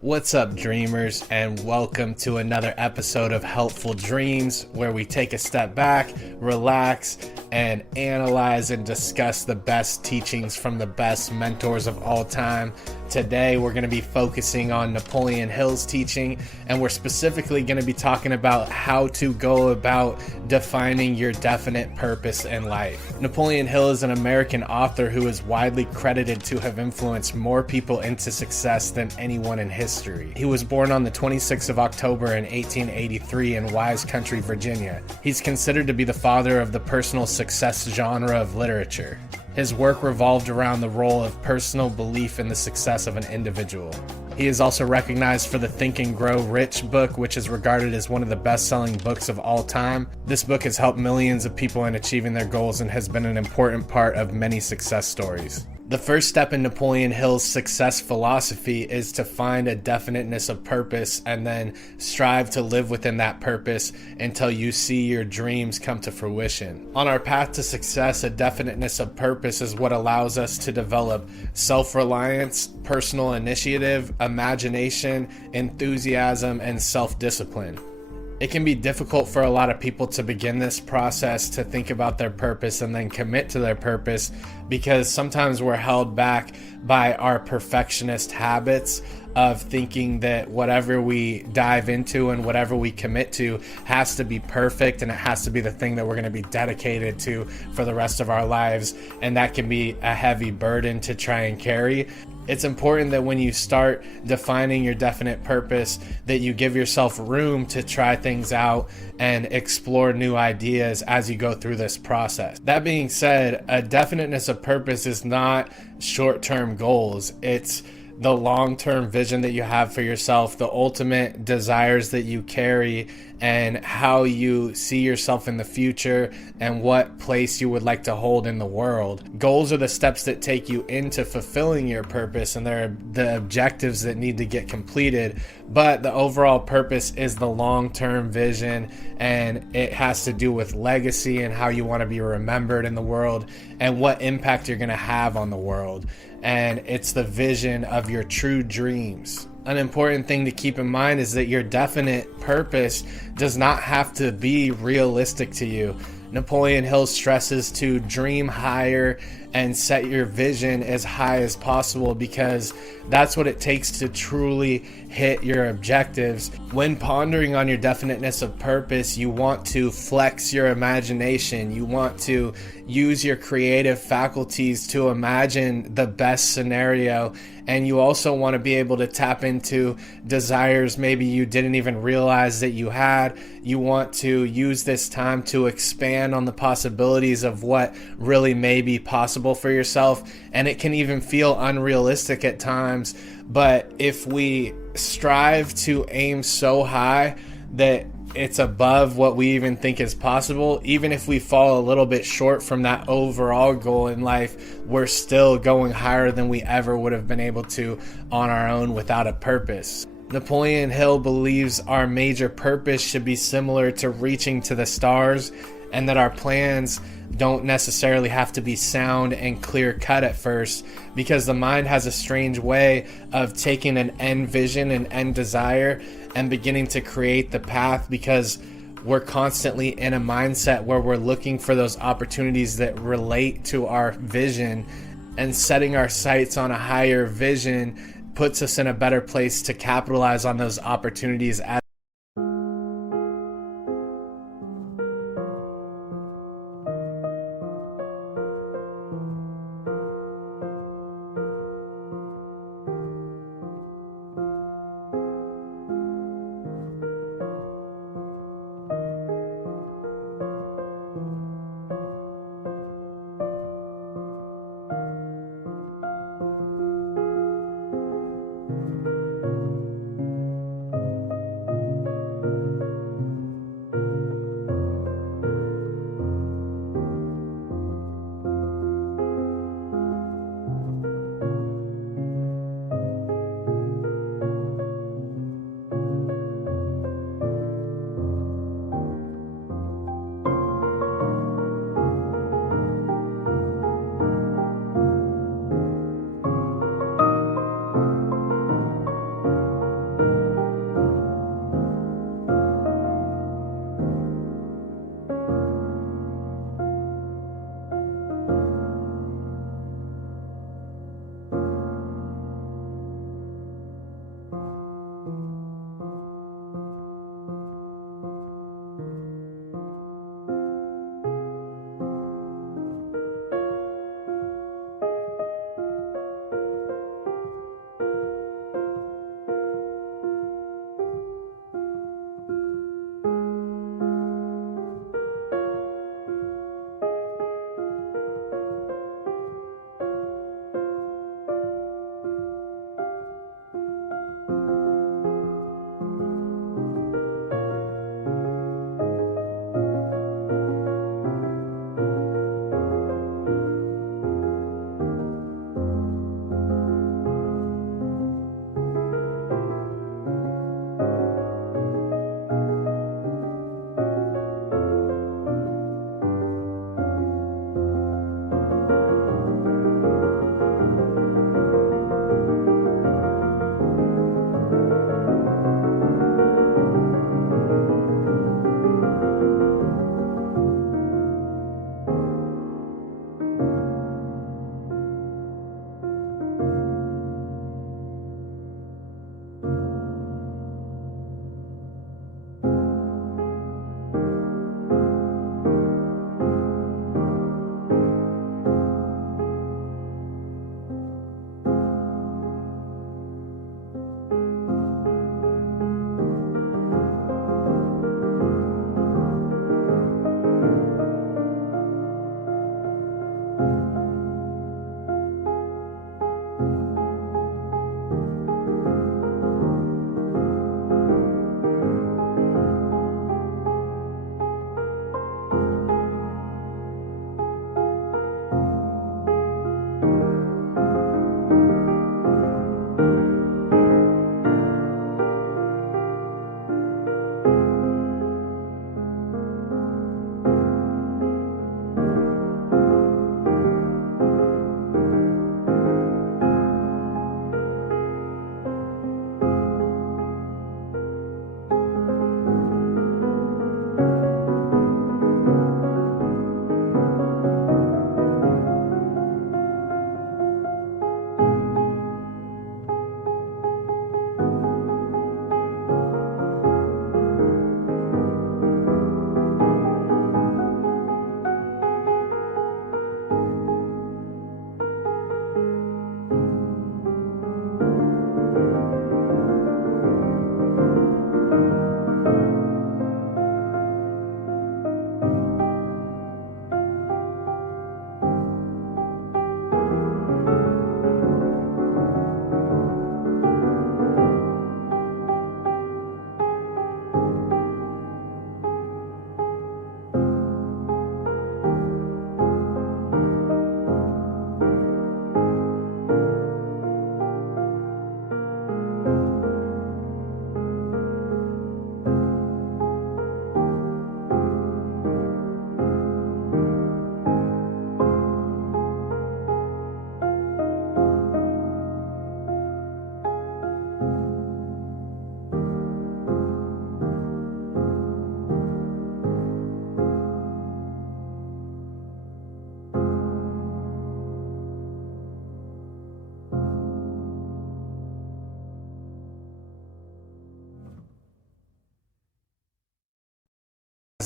What's up, dreamers, and welcome to another episode of Helpful Dreams, where we take a step back, relax, and analyze and discuss the best teachings from the best mentors of all time. Today, we're going to be focusing on Napoleon Hill's teaching, and we're specifically going to be talking about how to go about defining your definite purpose in life. Napoleon Hill is an American author who is widely credited to have influenced more people into success than anyone in history. He was born on the 26th of October in 1883 in Wise Country, Virginia. He's considered to be the father of the personal success genre of literature. His work revolved around the role of personal belief in the success of an individual. He is also recognized for the Think and Grow Rich book, which is regarded as one of the best-selling books of all time. This book has helped millions of people in achieving their goals and has been an important part of many success stories. The first step in Napoleon Hill's success philosophy is to find a definiteness of purpose and then strive to live within that purpose until you see your dreams come to fruition. On our path to success, a definiteness of purpose is what allows us to develop self-reliance, personal initiative, imagination, enthusiasm, and self-discipline. It can be difficult for a lot of people to begin this process to think about their purpose and then commit to their purpose because sometimes we're held back by our perfectionist habits of thinking that whatever we dive into and whatever we commit to has to be perfect and it has to be the thing that we're going to be dedicated to for the rest of our lives, and that can be a heavy burden to try and carry. It's important that when you start defining your definite purpose, that you give yourself room to try things out and explore new ideas as you go through this process. That being said, a definiteness of purpose is not short-term goals. It's the long-term vision that you have for yourself, the ultimate desires that you carry, and how you see yourself in the future and what place you would like to hold in the world. Goals are the steps that take you into fulfilling your purpose, and they're the objectives that need to get completed, but the overall purpose is the long-term vision, and it has to do with legacy and how you want to be remembered in the world and what impact you're going to have on the world. And it's the vision of your true dreams. An important thing to keep in mind is that your definite purpose does not have to be realistic to you. Napoleon Hill stresses to dream higher and set your vision as high as possible because that's what it takes to truly hit your objectives. When pondering on your definiteness of purpose, you want to flex your imagination. You want to use your creative faculties to imagine the best scenario. And you also want to be able to tap into desires maybe you didn't even realize that you had. You want to use this time to expand on the possibilities of what really may be possible for yourself. And it can even feel unrealistic at times. But if we strive to aim so high that it's above what we even think is possible, even if we fall a little bit short from that overall goal in life, we're still going higher than we ever would have been able to on our own without a purpose. Napoleon Hill believes our major purpose should be similar to reaching to the stars, and that our plans don't necessarily have to be sound and clear cut at first, because the mind has a strange way of taking an end vision and end desire and beginning to create the path, because we're constantly in a mindset where we're looking for those opportunities that relate to our vision, and setting our sights on a higher vision puts us in a better place to capitalize on those opportunities as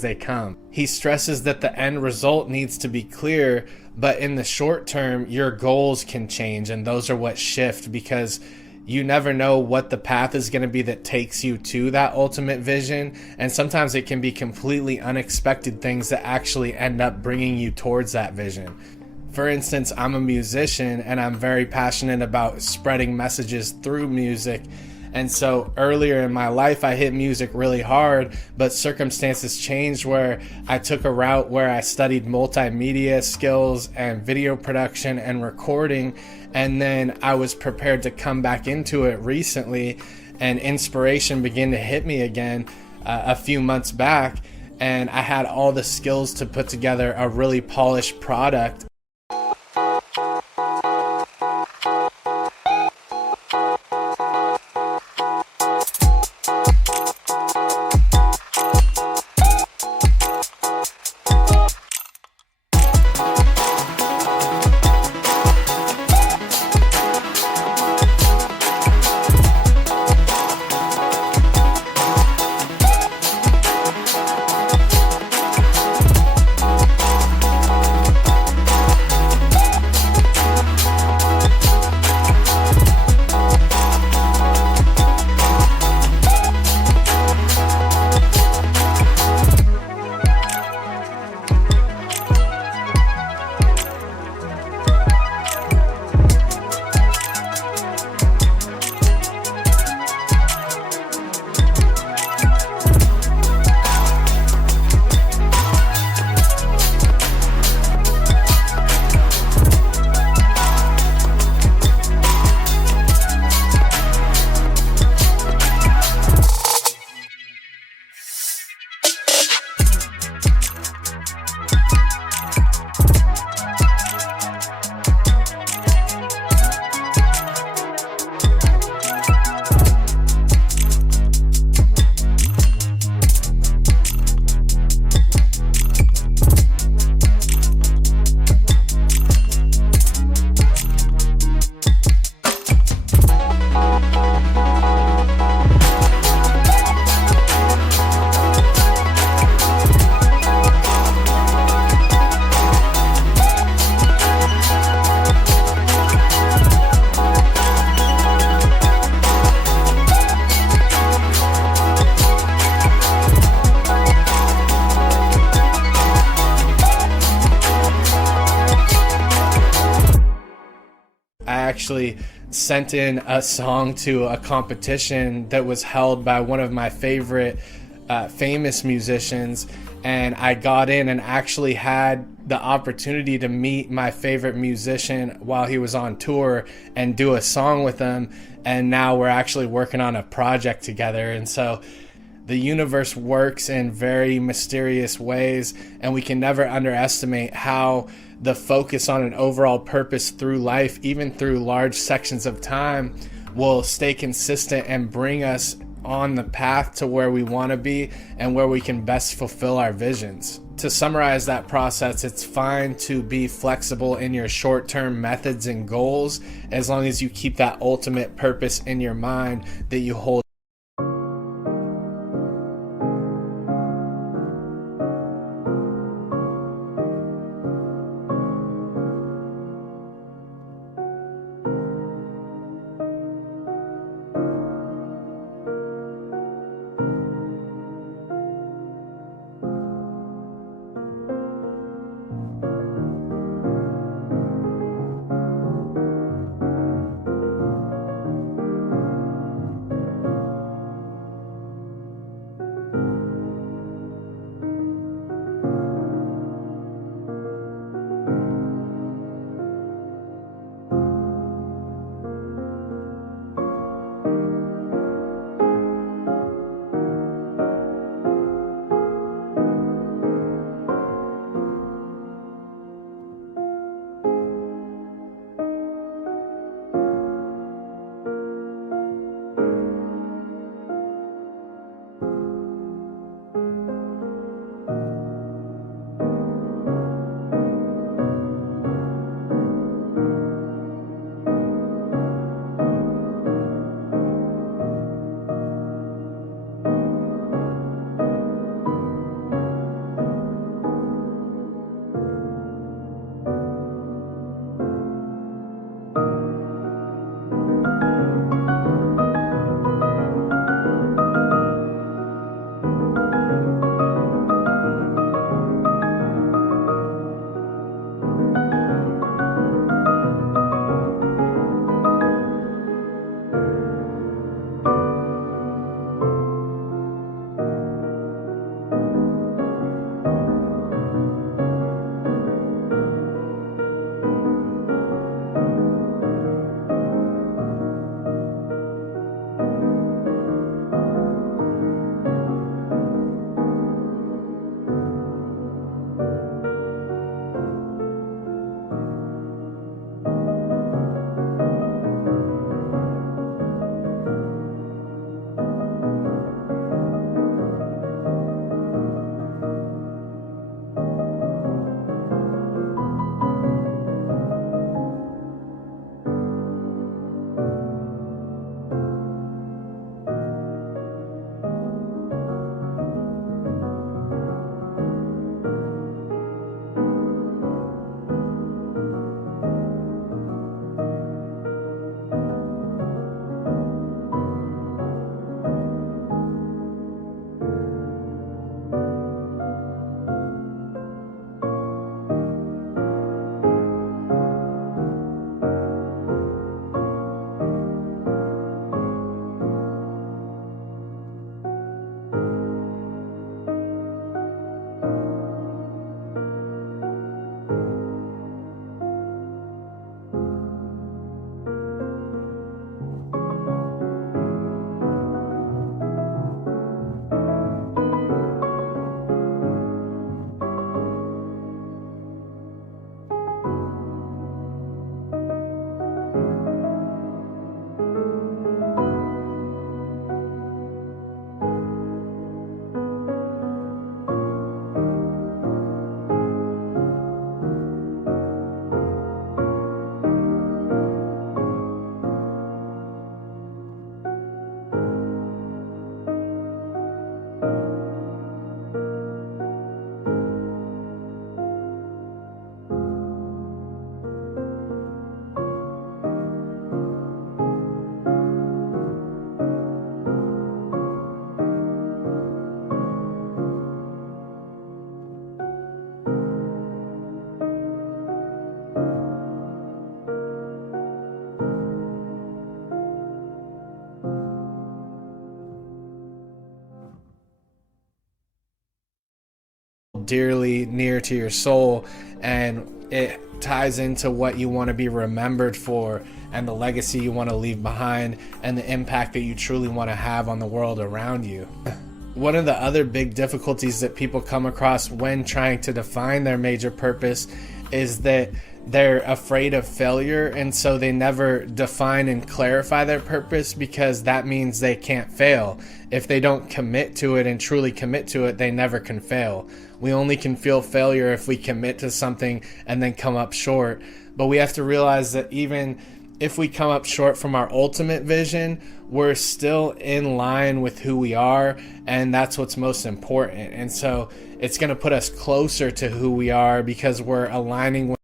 as they come. He stresses that the end result needs to be clear, but in the short term, your goals can change, and those are what shift, because you never know what the path is going to be that takes you to that ultimate vision. And sometimes it can be completely unexpected things that actually end up bringing you towards that vision. For instance, I'm a musician and I'm very passionate about spreading messages through music. And so earlier in my life, I hit music really hard, but circumstances changed where I took a route where I studied multimedia skills and video production and recording. And then I was prepared to come back into it recently, and inspiration began to hit me again a few months back. And I had all the skills to put together a really polished product. Actually sent in a song to a competition that was held by one of my favorite famous musicians, and I got in and actually had the opportunity to meet my favorite musician while he was on tour and do a song with him. And now we're actually working on a project together. And so the universe works in very mysterious ways, and we can never underestimate how the focus on an overall purpose through life, even through large sections of time, will stay consistent and bring us on the path to where we want to be and where we can best fulfill our visions. To summarize that process, it's fine to be flexible in your short-term methods and goals, as long as you keep that ultimate purpose in your mind that you hold. dearly near to your soul, and it ties into what you want to be remembered for and the legacy you want to leave behind and the impact that you truly want to have on the world around you. One of the other big difficulties that people come across when trying to define their major purpose is that they're afraid of failure, and so they never define and clarify their purpose, because that means they can't fail. If they don't commit to it and truly commit to it, they never can fail. We only can feel failure if we commit to something and then come up short. But we have to realize that even if we come up short from our ultimate vision, we're still in line with who we are, and that's what's most important. And so it's going to put us closer to who we are because we're aligning with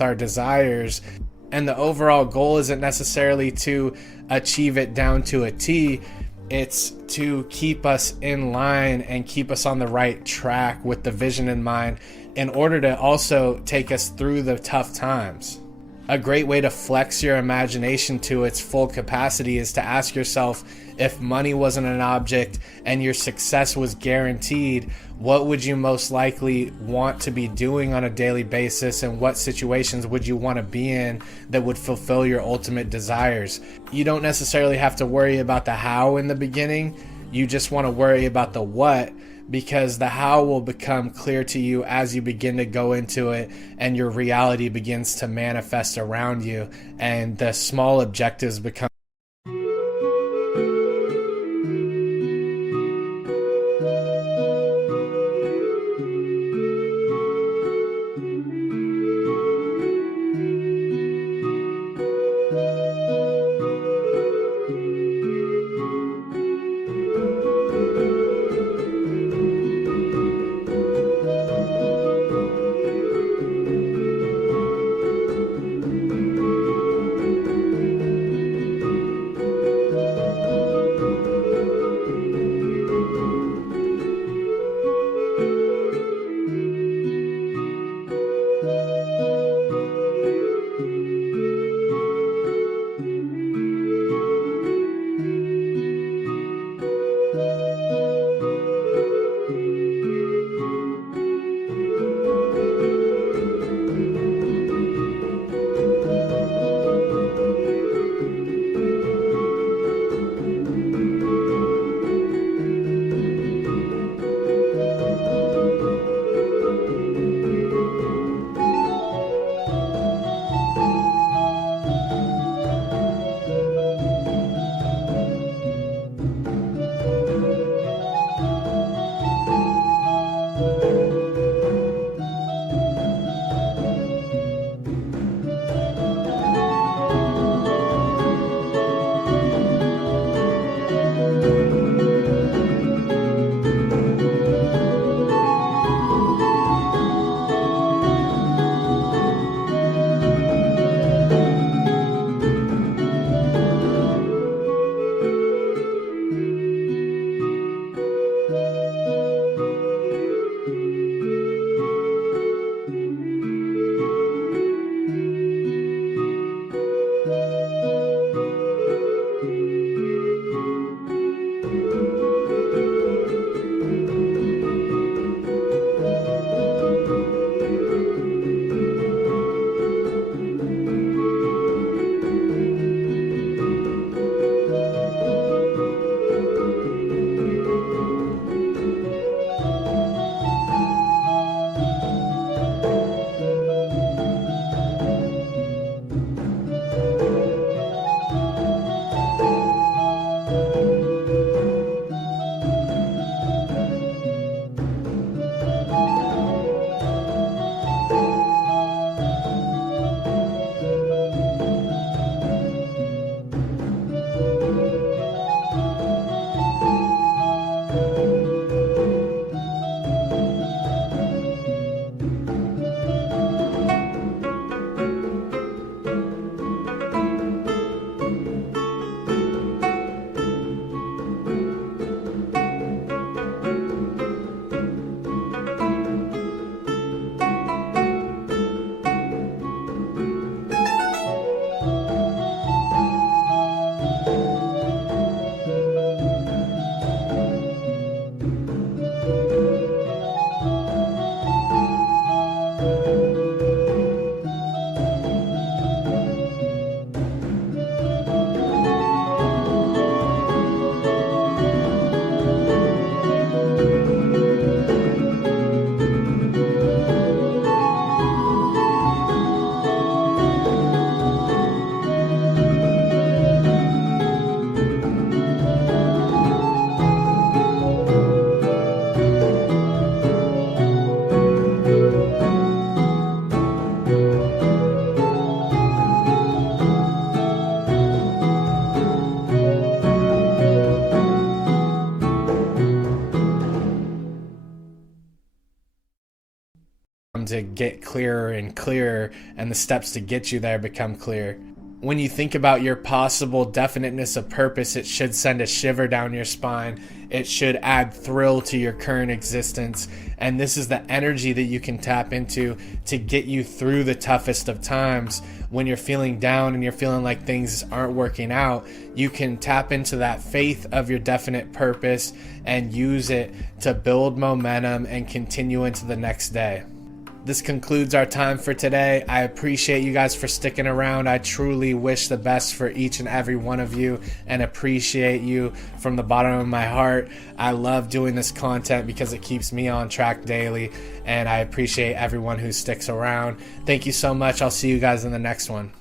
our desires, and the overall goal isn't necessarily to achieve it down to a T. It's to keep us in line and keep us on the right track with the vision in mind, in order to also take us through the tough times. A great way to flex your imagination to its full capacity is to ask yourself, if money wasn't an object and your success was guaranteed, what would you most likely want to be doing on a daily basis, and what situations would you want to be in that would fulfill your ultimate desires? You don't necessarily have to worry about the how in the beginning. You just want to worry about the what, because the how will become clear to you as you begin to go into it and your reality begins to manifest around you, and the small objectives become to get clearer and clearer, and the steps to get you there become clear. When you think about your possible definiteness of purpose, it should send a shiver down your spine. It should add thrill to your current existence. And this is the energy that you can tap into to get you through the toughest of times. When you're feeling down and you're feeling like things aren't working out, you can tap into that faith of your definite purpose and use it to build momentum and continue into the next day. This concludes our time for today. I appreciate you guys for sticking around. I truly wish the best for each and every one of you and appreciate you from the bottom of my heart. I love doing this content because it keeps me on track daily, and I appreciate everyone who sticks around. Thank you so much. I'll see you guys in the next one.